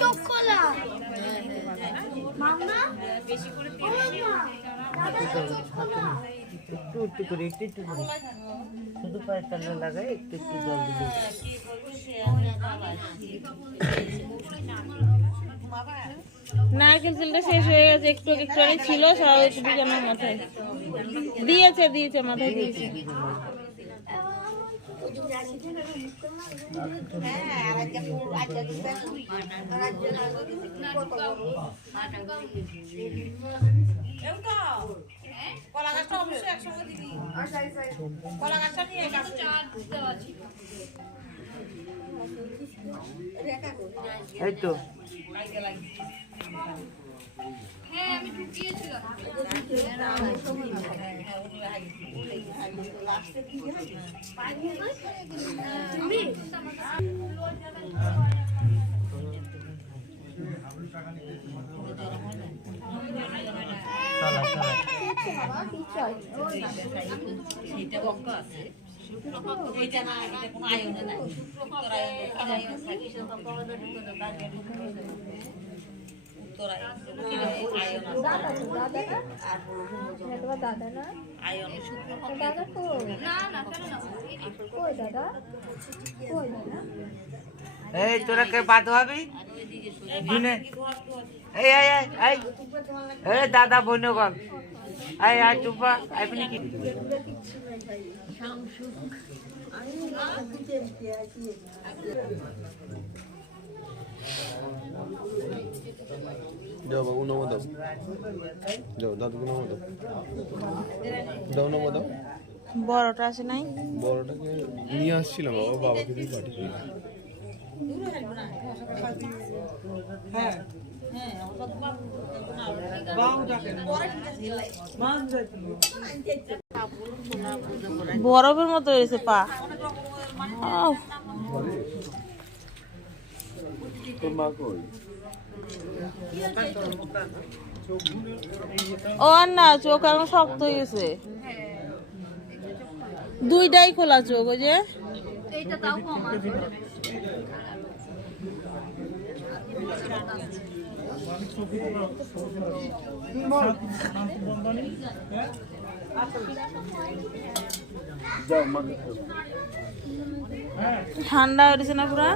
চোখ খোলা একটু একটু করে শুধু পায়ের টানা লাগাই একটু একটু জল দিলে নারকেল তেলটা শেষ হয়ে গেছে, একটু একটু ছিল সব একটু বিছানার মাথায় দিয়েছে মাথায় দিয়েছে। কলা গাছটা অবশ্যই একসঙ্গে দিবি, কলা গাছটা নিয়ে এই তো হ্যাঁ আমি ঢুকিয়েছিলাম এইটা না, এটা কোনো আয়নে নাই, উত্তর আয়ন এই তোরা কে বাদ হবি এই এই এই এই দাদা বইনগল এই আই টুপা আপনি কি যাও বাবু নামা দাও, যাও দাদুকে নামা দাও, দাও নামা দাও। বড়টা আসে নাই, বড়টাকে নিয়ে আসছিলাম বাবা, বাবাকে দিয়ে পাঠিয়ে বরফের মতো হয়েছে পা। ও না, চোখ এখন শক্ত হয়ে গেছে, দুইটাই খোলা চোখ। ওই যে এইটা তাও কম আছে ঠান্ডা হয়েছে না পুরা।